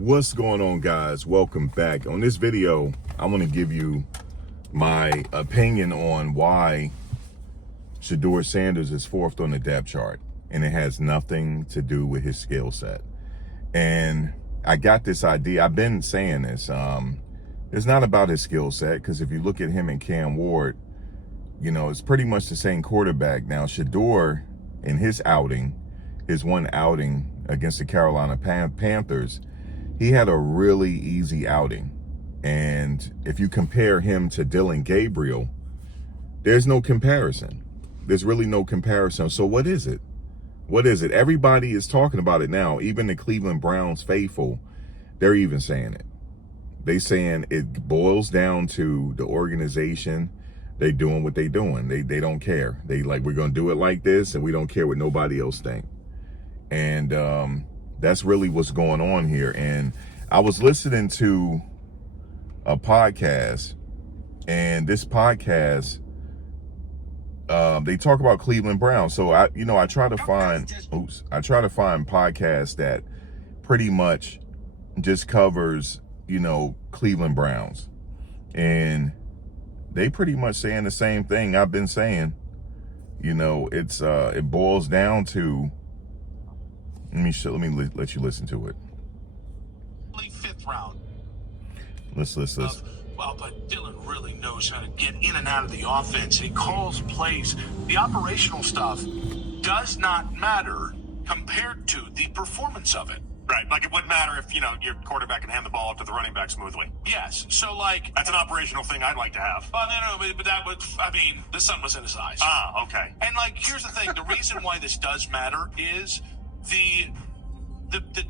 What's going on, guys? Welcome back. On this video, I want to give you my opinion on why Shedeur Sanders is fourth on the depth chart, and it has nothing to do with his skill set. And I got this idea. I've been saying this. It's not about his skill set, because if you look at him and Cam Ward, you know, it's pretty much the same quarterback. Now, Shedeur, in his outing, his one outing against the Carolina Panthers, he had a really easy outing. And if you compare him to Dillon Gabriel, there's no comparison. There's really no comparison. So what is it? What is it? Everybody is talking about it now. Even the Cleveland Browns faithful, they're even saying it. They saying it boils down to the organization. They doing what they doing. They don't care. They like, we're going to do it like this, and we don't care what nobody else think. And that's really what's going on here. And I was listening to a podcast, and this podcast, they talk about Cleveland Browns. So I try to find podcasts that pretty much just covers, Cleveland Browns. And they pretty much saying the same thing I've been saying. It boils down to, let me let you listen to it. Fifth round. Let's. Well, but Dillon really knows how to get in and out of the offense. He calls plays. The operational stuff does not matter compared to the performance of it. Right, like it wouldn't matter if, your quarterback can hand the ball up to the running back smoothly. Yes, so That's an operational thing I'd like to have. No, but that would, the sun was in his eyes. Ah, okay. And here's the thing, the reason why this does matter is the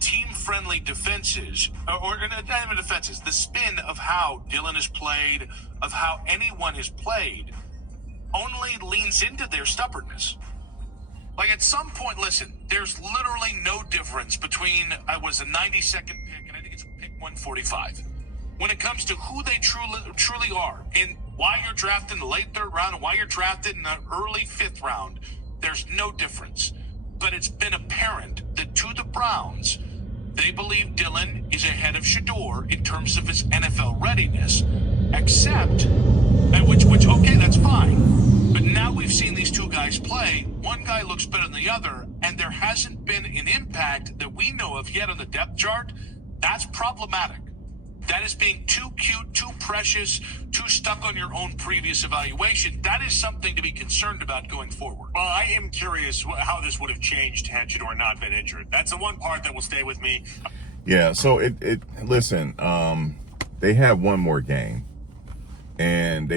team-friendly defenses, or not even defenses, the spin of how Dillon has played, of how anyone has played, only leans into their stubbornness. At some point, listen, there's literally no difference between, a 92nd pick, and I think it's pick 145. When it comes to who they truly are, and why you're drafted in the late third round and why you're drafted in the early fifth round, there's no difference. But it's been apparent that to the Browns, they believe Dillon is ahead of Shedeur in terms of his NFL readiness, except, which okay, that's fine. But now we've seen these two guys play. One guy looks better than the other, and there hasn't been an impact that we know of yet on the depth chart. That's problematic. That is being too cute, too precious, too stuck on your own previous evaluation. That is something to be concerned about going forward. Well, I am curious how this would have changed had Shedeur not been injured. That's the one part that will stay with me. Yeah, so listen, they have one more game. And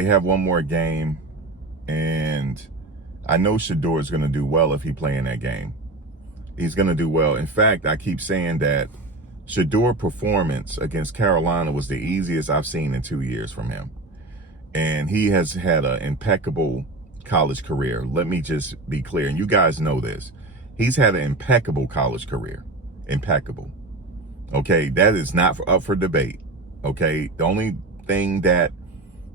I know Shedeur is going to do well if he play in that game. He's going to do well. In fact, I keep saying that Shedeur performance against Carolina was the easiest I've seen in 2 years from him. And he has had an impeccable college career. Let me just be clear, and you guys know this. He's had an impeccable college career. Impeccable. Okay, that is not up for debate. Okay, the only thing that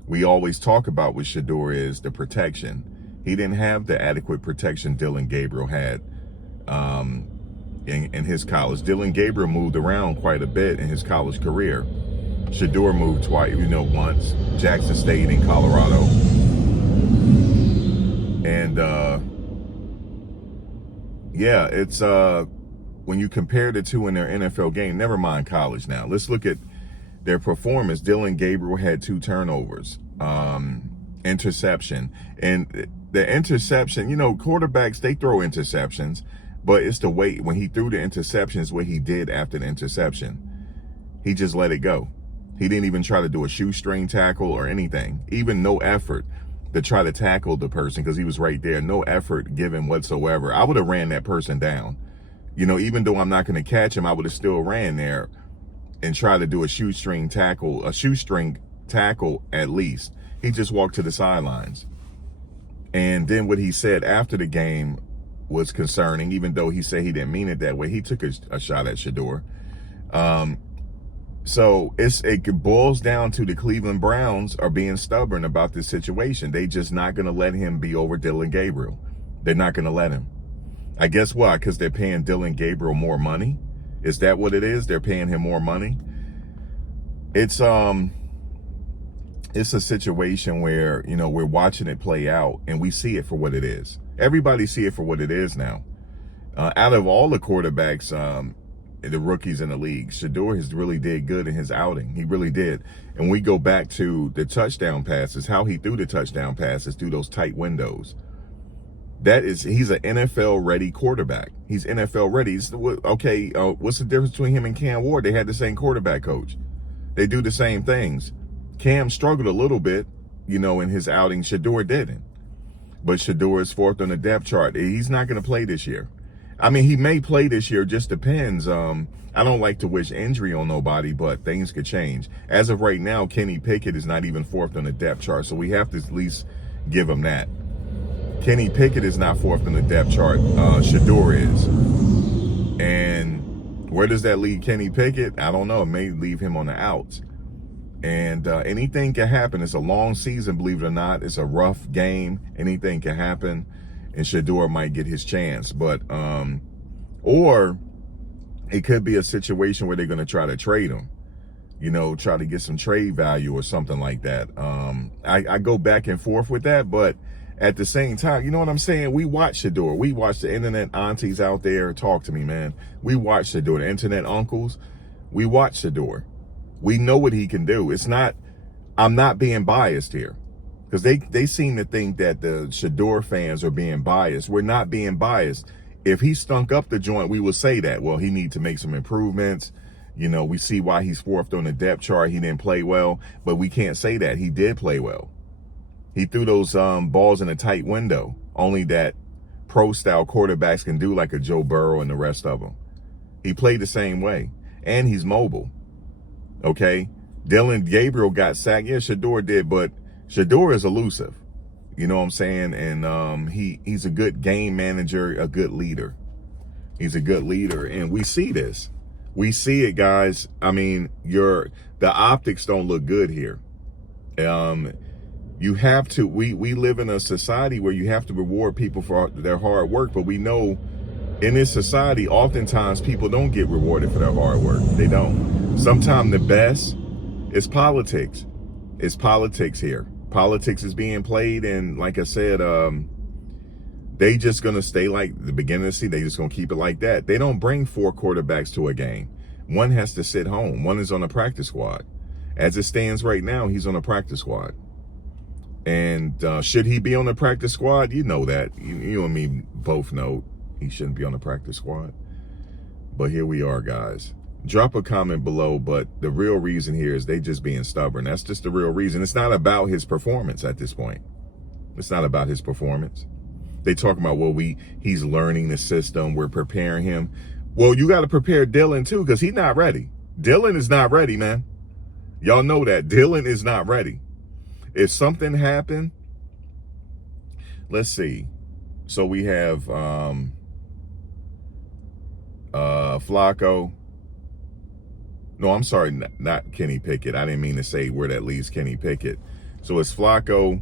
we always talk about with Shedeur is the protection. He didn't have the adequate protection Dillon Gabriel had in his college. Dillon Gabriel moved around quite a bit in his college career. Shedeur moved twice, once. Jackson State in Colorado. And yeah, it's when you compare the two in their NFL game, never mind college now. Let's look at their performance. Dillon Gabriel had 2 turnovers, interception. And the interception, quarterbacks, they throw interceptions, but it's the way, when he threw the interceptions, what he did after the interception, he just let it go. He didn't even try to do a shoestring tackle or anything, even no effort to try to tackle the person because he was right there. No effort given whatsoever. I would have ran that person down. Even though I'm not going to catch him, I would have still ran there and try to do a shoestring tackle at least. He just walked to the sidelines. And then what he said after the game was concerning, even though he said he didn't mean it that way. He took a shot at Shedeur. So it boils down to the Cleveland Browns are being stubborn about this situation. They just not going to let him be over Dillon Gabriel. They're not going to let him. I guess why? Because they're paying Dillon Gabriel more money. Is that what it is? They're paying him more money? It's a situation where, you know, we're watching it play out and we see it for what it is. Everybody see it for what it is now. Out of all the quarterbacks, the rookies in the league, Shedeur has really did good in his outing. He really did. And we go back to the touchdown passes, how he threw the touchdown passes through those tight windows. He's an NFL ready quarterback. He's NFL ready. Okay, what's the difference between him and Cam Ward? They had the same quarterback coach. They do the same things. Cam struggled a little bit, you know, in his outing. Shedeur didn't. But Shedeur is 4th on the depth chart. He's not going to play this year. I mean, he may play this year, just depends. I don't like to wish injury on nobody, but things could change. As of right now, Kenny Pickett is not even 4th on the depth chart, so we have to at least give him that. Kenny Pickett is not 4th on the depth chart. Shedeur is. And where does that leave Kenny Pickett? I don't know. It may leave him on the outs. And anything can happen. It's a long season, believe it or not. It's a rough game. Anything can happen. And Shedeur might get his chance. But, or it could be a situation where they're going to try to trade him. You know, try to get some trade value or something like that. I go back and forth with that. But at the same time, you know what I'm saying? We watch Shedeur. We watch the internet aunties out there. Talk to me, man. We watch Shedeur. The internet uncles. We watch Shedeur. We know what he can do. It's not, I'm not being biased here. Because they seem to think that the Shedeur fans are being biased. We're not being biased. If he stunk up the joint, we would say that. Well, he needs to make some improvements. You know, we see why he's 4th on the depth chart. He didn't play well. But we can't say that. He did play well. He threw those balls in a tight window. Only that pro-style quarterbacks can do, like a Joe Burrow and the rest of them. He played the same way. And he's mobile. Okay? Dillon, Gabriel got sacked. Yeah, Shedeur did, but Shedeur is elusive. You know what I'm saying? And he's a good game manager, a good leader. He's a good leader. And we see this. We see it, guys. I mean, the optics don't look good here. You have to, we live in a society where you have to reward people for their hard work, but we know in this society, oftentimes people don't get rewarded for their hard work. They don't. Sometimes the best is politics. It's politics here. Politics is being played, and like I said, they just gonna stay like the beginning of the season. They just gonna keep it like that. They don't bring 4 quarterbacks to a game. One has to sit home. One is on a practice squad. As it stands right now, he's on a practice squad. And should he be on the practice squad? You know that. You and me both know he shouldn't be on the practice squad. But here we are, guys. Drop a comment below, but the real reason here is they just being stubborn. That's just the real reason. It's not about his performance at this point. It's not about his performance. They talking about, well, he's learning the system. We're preparing him. Well, you got to prepare Dillon too, because he's not ready. Dillon is not ready, man. Y'all know that. Dillon is not ready. If something happened, let's see. So we have Flacco. No, I'm sorry, not Kenny Pickett. I didn't mean to say where that leaves Kenny Pickett. So it's Flacco,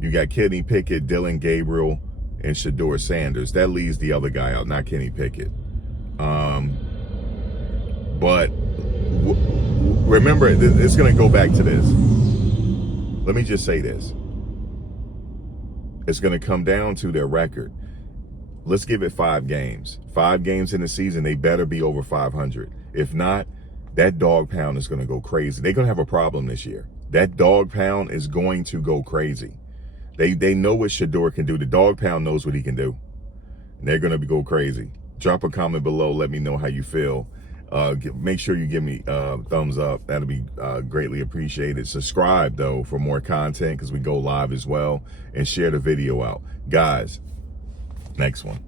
you got Kenny Pickett, Dillon Gabriel, and Shedeur Sanders. That leaves the other guy out, not Kenny Pickett. But remember, it's going to go back to this. Let me just say this. It's going to come down to their record. Let's give it 5 games. 5 games in the season, they better be over 500. If not, that dog pound is going to go crazy. They're going to have a problem this year. That dog pound is going to go crazy. They know what Shedeur can do. The dog pound knows what he can do. And they're going to go crazy. Drop a comment below. Let me know how you feel. Make sure you give me a thumbs up. That'll be greatly appreciated. Subscribe, though, for more content because we go live as well. And share the video out. Guys, next one.